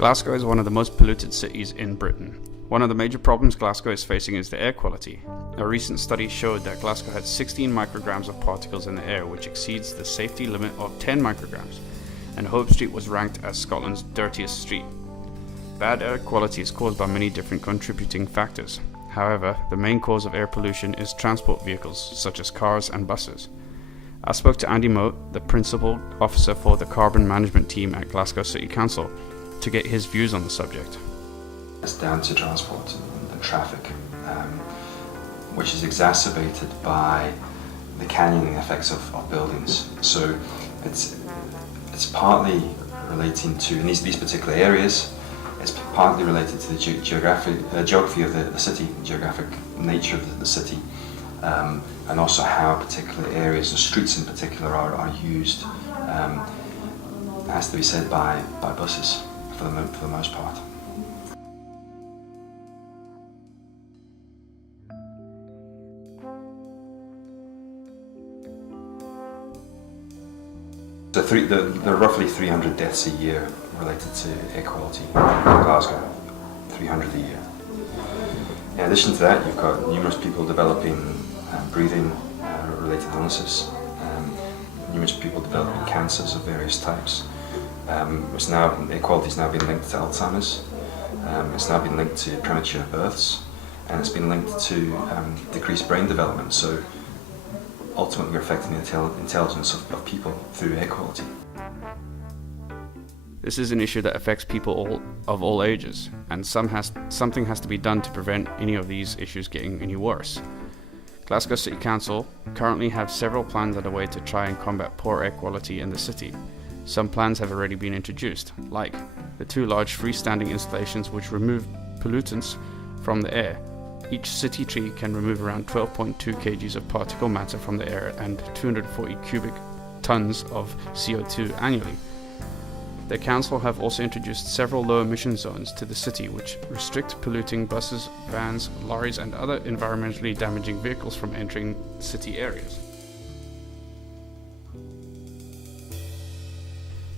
Glasgow is one of the most polluted cities in Britain. One of the major problems Glasgow is facing is the air quality. A recent study showed that Glasgow had 16 micrograms of particles in the air, which exceeds the safety limit of 10 micrograms, and Hope Street was ranked as Scotland's dirtiest street. Bad air quality is caused by many different contributing factors. However, the main cause of air pollution is transport vehicles, such as cars and buses. I spoke to Andy Moat, the Principal Officer for the Carbon Management Team at Glasgow City Council, to get his views on the subject. It's down to transport and traffic, which is exacerbated by the canyoning effects of buildings. So it's partly relating to, in these particular areas, it's partly related to the geography of the city, the geographic nature of the city, and also how particular areas and streets in particular are used. It has to be said by buses for the most part. There are roughly 300 deaths a year related to air quality in Glasgow, 300 a year. In addition to that, you've got numerous people developing breathing related illnesses, numerous people developing cancers of various types. Air quality has now been linked to Alzheimer's, it's now been linked to premature births, and it's been linked to decreased brain development. So ultimately we're affecting the intelligence of people through air quality. This is an issue that affects people of all ages, and something has to be done to prevent any of these issues getting any worse. Glasgow City Council currently have several plans underway to try and combat poor air quality in the city. Some plans have already been introduced, like the 2 large freestanding installations which remove pollutants from the air. Each city tree can remove around 12.2 kgs of particle matter from the air and 240 cubic tons of CO2 annually. The council have also introduced several low emission zones to the city which restrict polluting buses, vans, lorries and other environmentally damaging vehicles from entering city areas.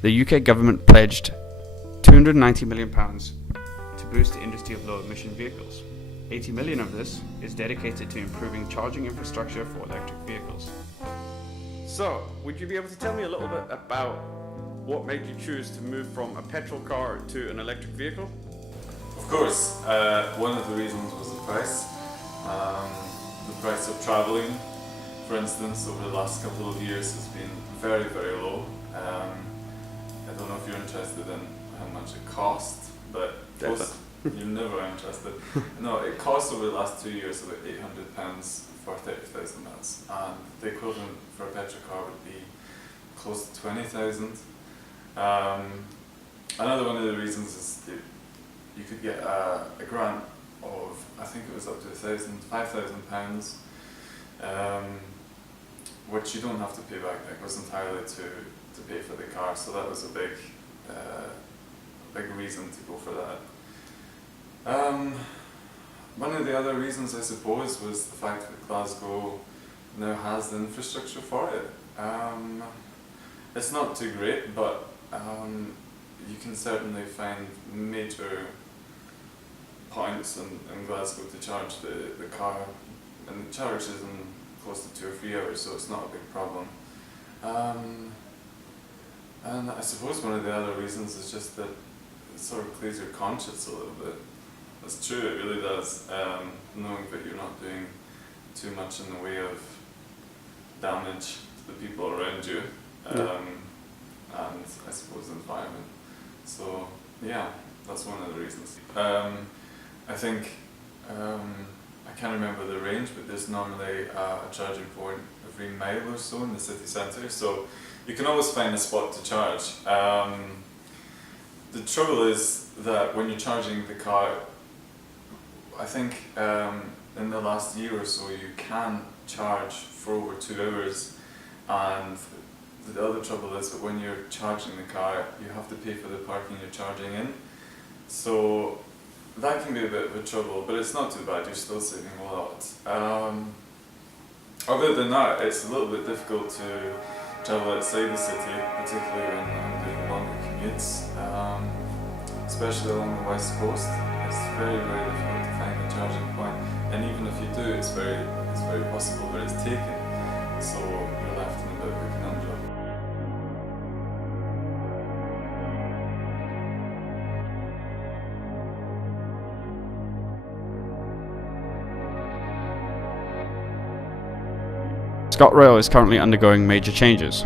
The UK government pledged £290 million to boost the industry of low emission vehicles. 80 million of this is dedicated to improving charging infrastructure for electric vehicles. So, would you be able to tell me a little bit about what made you choose to move from a petrol car to an electric vehicle? Of course, one of the reasons was the price. The price of travelling, for instance, over the last couple of years has been very, very low. I don't know if you're interested in how much it costs, but you're never interested. No, it cost over the last 2 years about £800 for 30,000 miles, and the equivalent for a petrol car would be close to 20,000. Another one of the reasons is that you could get a grant of, I think it was up to £5,000, which you don't have to pay back. That goes entirely to pay for the car, so that was a big reason to go for that. One of the other reasons, I suppose, was the fact that Glasgow now has the infrastructure for it. It's not too great, but you can certainly find major points in Glasgow to charge the car, and the charge is in close to 2 or 3 hours, so it's not a big problem. And I suppose one of the other reasons is just that it sort of clears your conscience a little bit. That's true, it really does, knowing that you're not doing too much in the way of damage to the people around you, and I suppose the environment. So yeah, that's one of the reasons. I think, I can't remember the range, but there's normally a charging point every mile or so in the city centre, so you can always find a spot to charge. The trouble is that when you're charging the car, I think in the last year or so you can charge for over 2 hours, and the other trouble is that when you're charging the car you have to pay for the parking you're charging in, so that can be a bit of a trouble, but it's not too bad, you're still saving a lot. Other than that, it's a little bit difficult to travel outside the city, particularly when I'm doing longer commutes. especially along the west coast, it's very, very difficult to find a charging point. And even if you do, it's very possible that it's taken. So you're left in a bit of a conundrum. ScotRail is currently undergoing major changes.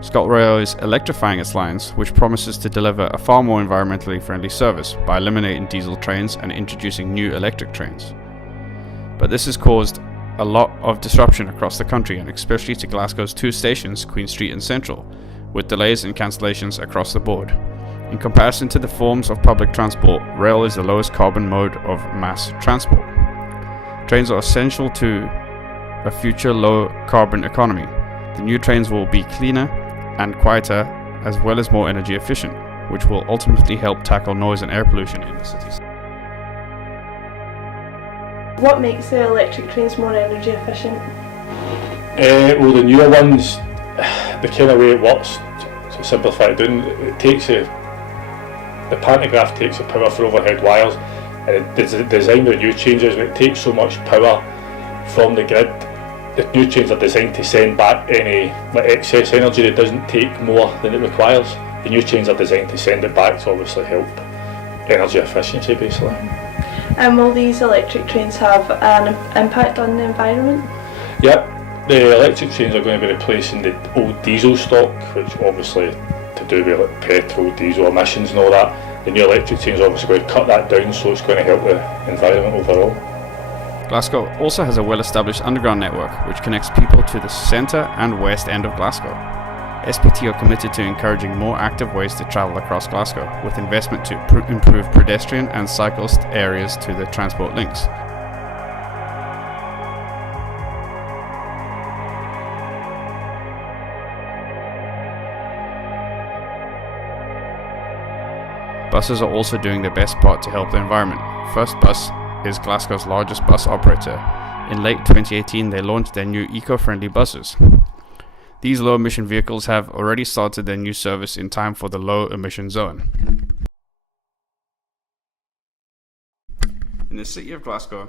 ScotRail is electrifying its lines, which promises to deliver a far more environmentally friendly service by eliminating diesel trains and introducing new electric trains. But this has caused a lot of disruption across the country, and especially to Glasgow's two stations, Queen Street and Central, with delays and cancellations across the board. In comparison to the forms of public transport, rail is the lowest carbon mode of mass transport. Trains are essential to a future low carbon economy. The new trains will be cleaner and quieter, as well as more energy efficient, which will ultimately help tackle noise and air pollution in the cities. What makes the electric trains more energy efficient? Well, the newer ones, the kind of way it works, to simplify it down, it takes the pantograph takes the power for overhead wires, and the design of the new changes, it takes so much power from the grid. The new trains are designed to send back any excess energy that doesn't take more than it requires. The new trains are designed to send it back to obviously help energy efficiency, basically. And will these electric trains have an impact on the environment? Yep, the electric trains are going to be replacing the old diesel stock, which obviously to do with like petrol, diesel emissions and all that. The new electric trains are obviously going to cut that down, so it's going to help the environment overall. Glasgow also has a well-established underground network which connects people to the centre and west end of Glasgow. SPT are committed to encouraging more active ways to travel across Glasgow, with investment to improve pedestrian and cyclist areas to the transport links. Buses are also doing their best part to help the environment. First Bus is Glasgow's largest bus operator. In late 2018, they launched their new eco-friendly buses. These low-emission vehicles have already started their new service in time for the low-emission zone. In the city of Glasgow,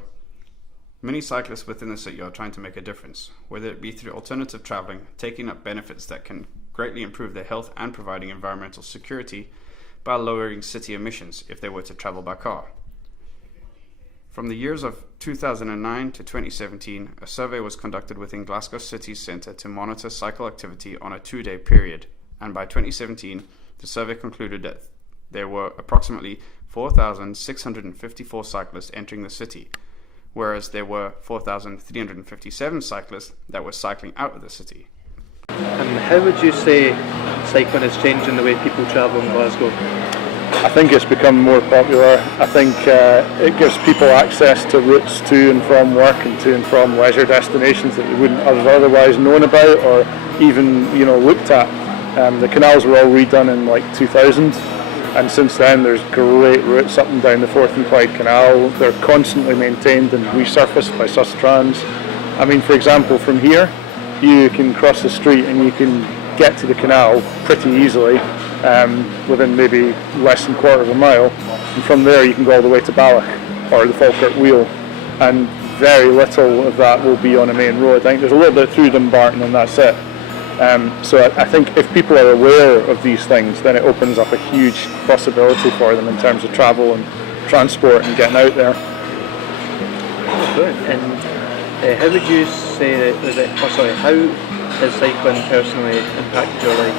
many cyclists within the city are trying to make a difference, whether it be through alternative travelling, taking up benefits that can greatly improve their health, and providing environmental security by lowering city emissions if they were to travel by car. From the years of 2009 to 2017, a survey was conducted within Glasgow City Centre to monitor cycle activity on a 2-day period, and by 2017, the survey concluded that there were approximately 4,654 cyclists entering the city, whereas there were 4,357 cyclists that were cycling out of the city. And how would you say cycling is changing the way people travel in Glasgow? I think it's become more popular. I think it gives people access to routes to and from work and to and from leisure destinations that they wouldn't have otherwise known about or even looked at. The canals were all redone in like 2000, and since then there's great routes up and down the Forth and Clyde Canal. They're constantly maintained and resurfaced by Sustrans. I mean, for example, from here you can cross the street and you can get to the canal pretty easily within maybe less than a quarter of a mile, and from there you can go all the way to Balloch or the Falkirk Wheel, and very little of that will be on a main road. I think there's a little bit through Dumbarton and that's it. So I think if people are aware of these things, then it opens up a huge possibility for them in terms of travel and transport and getting out there. And how would you say how has cycling personally impacted your life?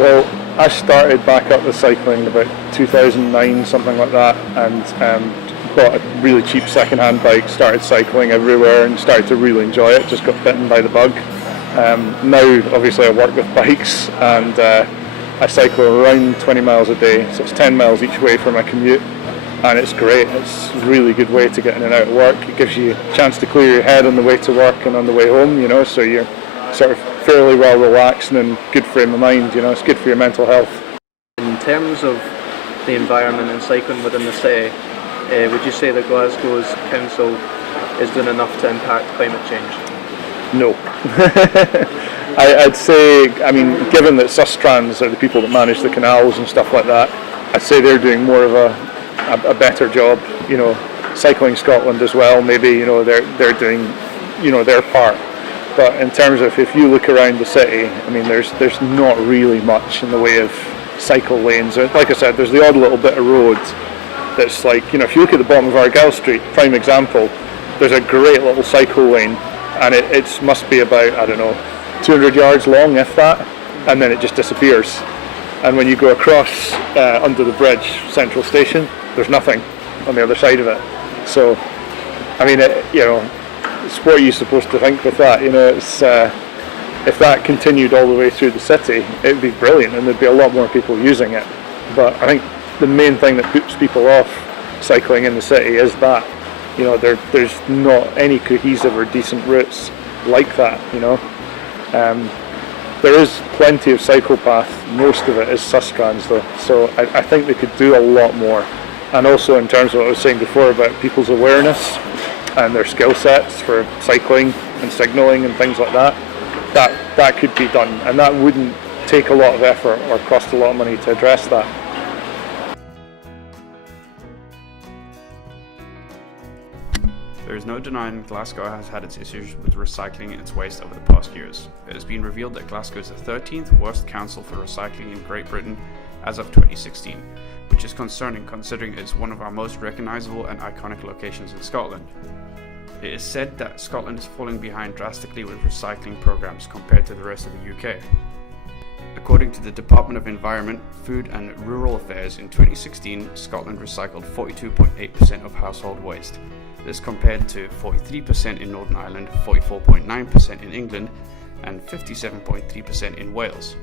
Well, I started back up with cycling about 2009, something like that, and bought a really cheap second-hand bike, started cycling everywhere and started to really enjoy it, just got bitten by the bug. Now, obviously, I work with bikes and I cycle around 20 miles a day, so it's 10 miles each way for my commute, and it's great. It's a really good way to get in and out of work. It gives you a chance to clear your head on the way to work and on the way home, so you're sort of fairly well relaxed and in good frame of mind. It's good for your mental health. In terms of the environment and cycling within the city, would you say that Glasgow's council is doing enough to impact climate change? No. I'd say, given that Sustrans are the people that manage the canals and stuff like that, I'd say they're doing more of a better job. You know, Cycling Scotland as well. Maybe, you know, they're doing, you know, their part. But in terms of, if you look around the city, I mean, there's not really much in the way of cycle lanes. Like I said, there's the odd little bit of road that's like, you know, if you look at the bottom of Argyll Street, prime example, there's a great little cycle lane, and it must be about, I don't know, 200 yards long, if that, and then it just disappears. And when you go across under the bridge, Central Station, there's nothing on the other side of it. So, I mean, you know, it's what are you supposed to think with that? You know, it's if that continued all the way through the city, it would be brilliant, and there'd be a lot more people using it. But I think the main thing that puts people off cycling in the city is that, you know, there's not any cohesive or decent routes like that. You know, there is plenty of cycle path. Most of it is sustrans though, so I think they could do a lot more. And also in terms of what I was saying before about people's awareness and their skill sets for cycling and signalling and things like that, that could be done, and that wouldn't take a lot of effort or cost a lot of money to address that. There is no denying Glasgow has had its issues with recycling its waste over the past years. It has been revealed that Glasgow is the 13th worst council for recycling in Great Britain as of 2016, which is concerning considering it is one of our most recognisable and iconic locations in Scotland. It is said that Scotland is falling behind drastically with recycling programs compared to the rest of the UK. According to the Department of Environment, Food and Rural Affairs, in 2016, Scotland recycled 42.8% of household waste. This compared to 43% in Northern Ireland, 44.9% in England, and 57.3% in Wales.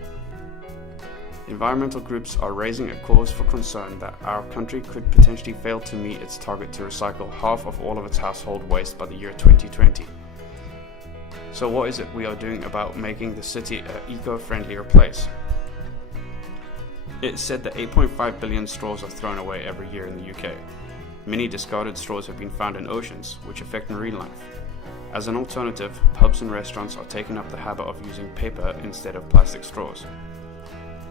Environmental groups are raising a cause for concern that our country could potentially fail to meet its target to recycle half of all of its household waste by the year 2020. So what is it we are doing about making the city an eco-friendlier place? It's said that 8.5 billion straws are thrown away every year in the UK. Many discarded straws have been found in oceans, which affect marine life. As an alternative, pubs and restaurants are taking up the habit of using paper instead of plastic straws.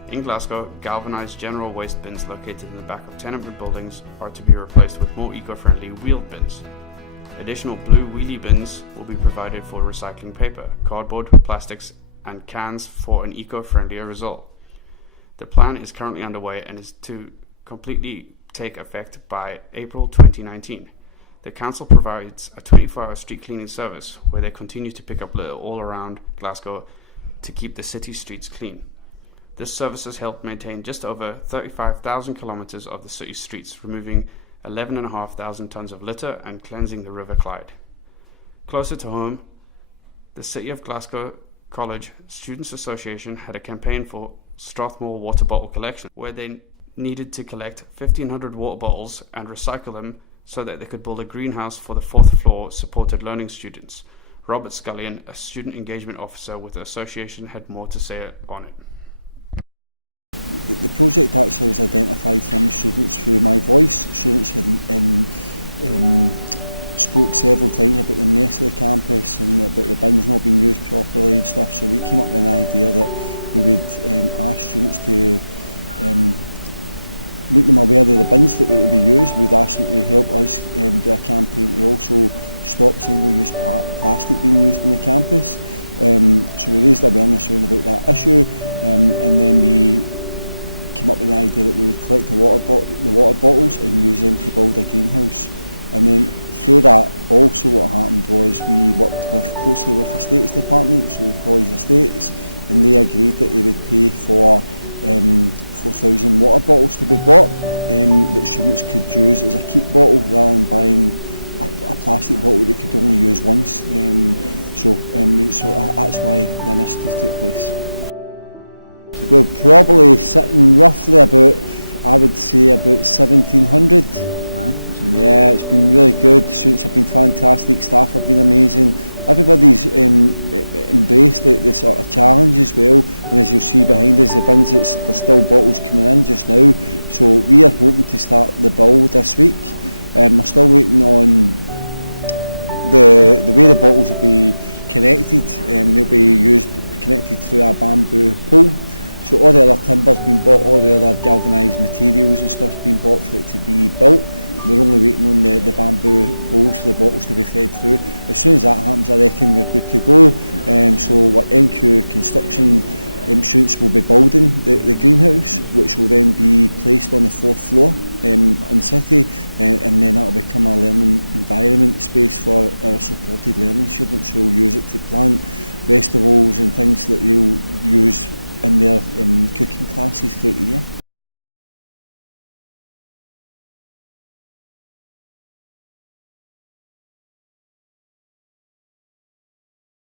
In Glasgow, galvanised general waste bins located in the back of tenement buildings are to be replaced with more eco-friendly wheeled bins. Additional blue wheelie bins will be provided for recycling paper, cardboard, plastics, and cans for an eco-friendlier result. The plan is currently underway and is to completely take effect by April 2019. The council provides a 24-hour street cleaning service where they continue to pick up litter all around Glasgow to keep the city streets clean. This service has helped maintain just over 35,000 kilometres of the city's streets, removing 11,500 tonnes of litter and cleansing the River Clyde. Closer to home, the City of Glasgow College Students' Association had a campaign for Strathmore water bottle collection, where they needed to collect 1,500 water bottles and recycle them so that they could build a greenhouse for the 4th floor supported learning students. Robert Scullion, a student engagement officer with the association, had more to say on it. The project actually was identified from the students through my voice. Students had spoke several times about the mess of the campus and about the bins not being used properly and stuff, so we came up with an idea that we would ask students to make them aware of the bins that were to be used. We'd ask them to help us do a campaign to also stop single-use plastic being used on the campus. So we raised awareness around about that issue, and then we came up with the idea that we would collect the water bottles and use them to build a greenhouse. And then through that, also what happened was we worked closely with the Estates Department, so with College Estates, and they agreed that they would pay for 4,000 water bottles to be bought that students could use as a keep bottle rather than buying a plastic bottle that could only use once. So that's why the initiative took place. We're probably sitting roughly about, I would say, about 1,700. Yeah, it's been really good. Students have been fantastic, staff have been amazing. Everybody's embraced the sort of challenge as well, and as you'll see behind us, the bins, there's still bottles coming in just now, so we are hoping to start the build this week. We're still waiting on the way the bottles will be connected. They'll be connected through a bamboo pole, So all the other timber's been bought, all the other galvanised materials and stuff's been bought for it to be built. We're only waiting on the bamboo bowls for the bottles to be fed through. As soon as that happens, I reckon we're good to go. So what NQ Construction students will be building the greenhouse, which will then be placed on the 4th floor in City, and then that will become a learning environment space for our supported learning students who will use it to plant vegetables and things that they'll use in their cooking classes throughout the year.